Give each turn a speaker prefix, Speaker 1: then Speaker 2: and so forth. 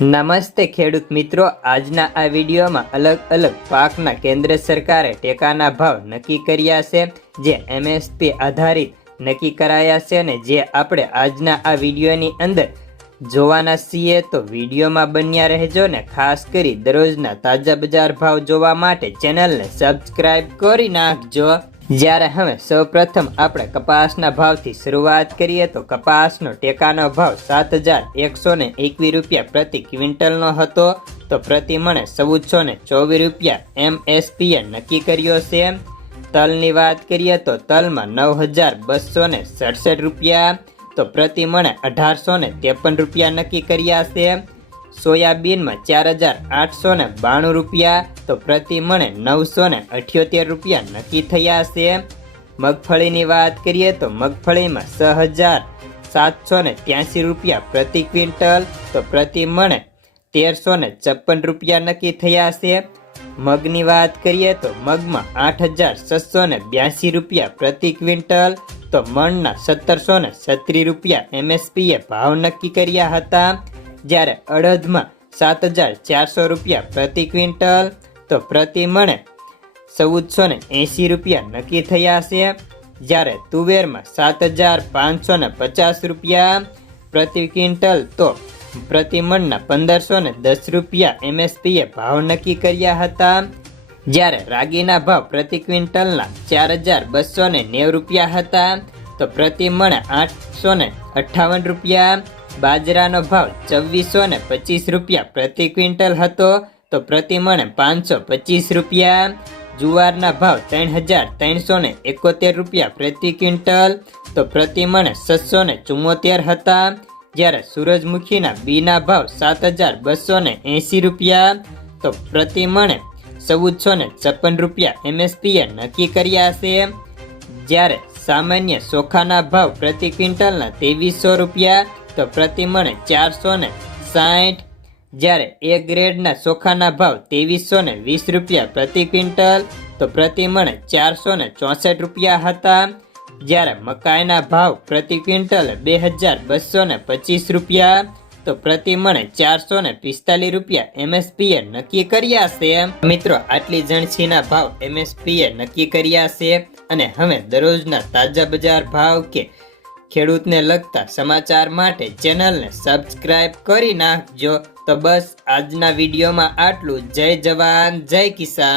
Speaker 1: નમસ્તે ખેડૂત મિત્રો. આજના આ વિડીયોમાં અલગ અલગ પાકના કેન્દ્ર સરકારે ટેકાના ભાવ નક્કી કર્યા છે, જે એમએસપી આધારિત નક્કી કરાયા છે અને જે આપણે આજના આ વિડીયોની અંદર જોવાના છીએ. તો વિડીયોમાં બન્યા રહેજો ને ખાસ કરી દરરોજના તાજા બજાર ભાવ જોવા માટે ચેનલને સબસ્ક્રાઈબ કરી નાખજો. જ્યારે હવે સૌપ્રથમ આપણે કપાસના ભાવથી શરૂઆત કરીએ તો કપાસનો ટેકાનો ભાવ સાત હજાર એકસો ને એકવીસ રૂપિયા પ્રતિ ક્વિન્ટલનો હતો. તો પ્રતિ મણે ચૌદસો ને ચોવીસ રૂપિયા એમએસપીએ નક્કી કર્યો છે. તલની વાત કરીએ તો તલમાં નવ હજાર બસો ને સડસઠ રૂપિયા. તો પ્રતિ મણે અઢારસો ને ત્રેપન રૂપિયા નક્કી કર્યા છે. સોયાબીનમાં ચાર હજાર આઠસો ને બાણું રૂપિયા, તો પ્રતિ મણે નવસો ને અઠ્યોતેર રૂપિયા નક્કી થયા છે મગફળીની વાત કરીએ તો મગફળીમાં છ હજાર સાતસો ને ત્યાંસી રૂપિયા પ્રતિ ક્વિન્ટલ, તો પ્રતિ મણે તેરસો ને છપ્પન રૂપિયા નક્કી થયા છે મગની વાત કરીએ તો મગમાં આઠ હજાર છસો ને બ્યાસી રૂપિયા પ્રતિ ક્વિન્ટલ, તો મણના સત્તરસો ને છત્રીસ રૂપિયા એમએસપીએ ભાવ નક્કી કર્યા હતા. જ્યારે અડદમાં સાત હજાર ચારસો રૂપિયા પ્રતિ ક્વિન્ટલ, તો પ્રતિ મણે ચૌદસો ને એંસી રૂપિયા નક્કી થયા છે. જ્યારે તુવેરમાં સાત હજાર પાંચસો ને પચાસ રૂપિયા પ્રતિ ક્વિન્ટલ, તો પ્રતિ મણના પંદરસો ને દસ રૂપિયા એમએસપીએ ભાવ નક્કી કર્યા હતા. જ્યારે રાગીના ભાવ પ્રતિ ક્વિન્ટલના ચાર હજાર બસો ને નેવ રૂપિયા હતા, તો પ્રતિ મણે આઠસો ને અઠ્ઠાવન રૂપિયા બાજરાનો ભાવ છવ્વીસો ને પચીસ રૂપિયા પ્રતિ ક્વિન્ટલ હતો, તો પ્રતિ મણે પાંચસો પચીસ રૂપિયા. જુવારના ભાવ ત્રણ હજાર ત્રણસો ને એકોતેર રૂપિયા પ્રતિ ક્વિન્ટલ, તો પ્રતિ મણે છસો ને ચુમ્મોતેર હતા. જ્યારે સૂરજમુખીના બીના ભાવ સાત હજાર બસો ને એંસી રૂપિયા, તો પ્રતિ મણે ચૌદસો ને છપ્પન રૂપિયા એમએસપીએ નક્કી કર્યા છે. જ્યારે સામાન્ય ચોખાના ભાવ પ્રતિ ક્વિન્ટલના ત્રેવીસો રૂપિયા તો પ્રતિમણે ચારસો ને સાઠ જ્યારે એ ગ્રેડના ચોખાના ભાવ ત્રેવીસો ને વીસ રૂપિયા પ્રતિ ક્વિન્ટલ, તો પ્રતિમણે ચારસો ને ચોસઠ રૂપિયા હતા. જ્યારે મકાઈના ભાવ પ્રતિ ક્વિન્ટલ બે હજાર બસો ને પચીસ રૂપિયા, તો પ્રતિ મણે ચારસો ને પિસ્તાલીસ રૂપિયા એમએસપીએ નક્કી કર્યા છે. મિત્રો, આટલી જણસીના ભાવ એમએસપીએ નક્કી કર્યા છે અને હવે દરરોજના તાજા બજાર ભાવ કે ખેડૂતને લગતા સમાચાર માટે ચેનલને સબસ્ક્રાઇબ કરી નાખજો. તો બસ આજના વિડીયોમાં આટલું. જય જવાન, જય કિસાન.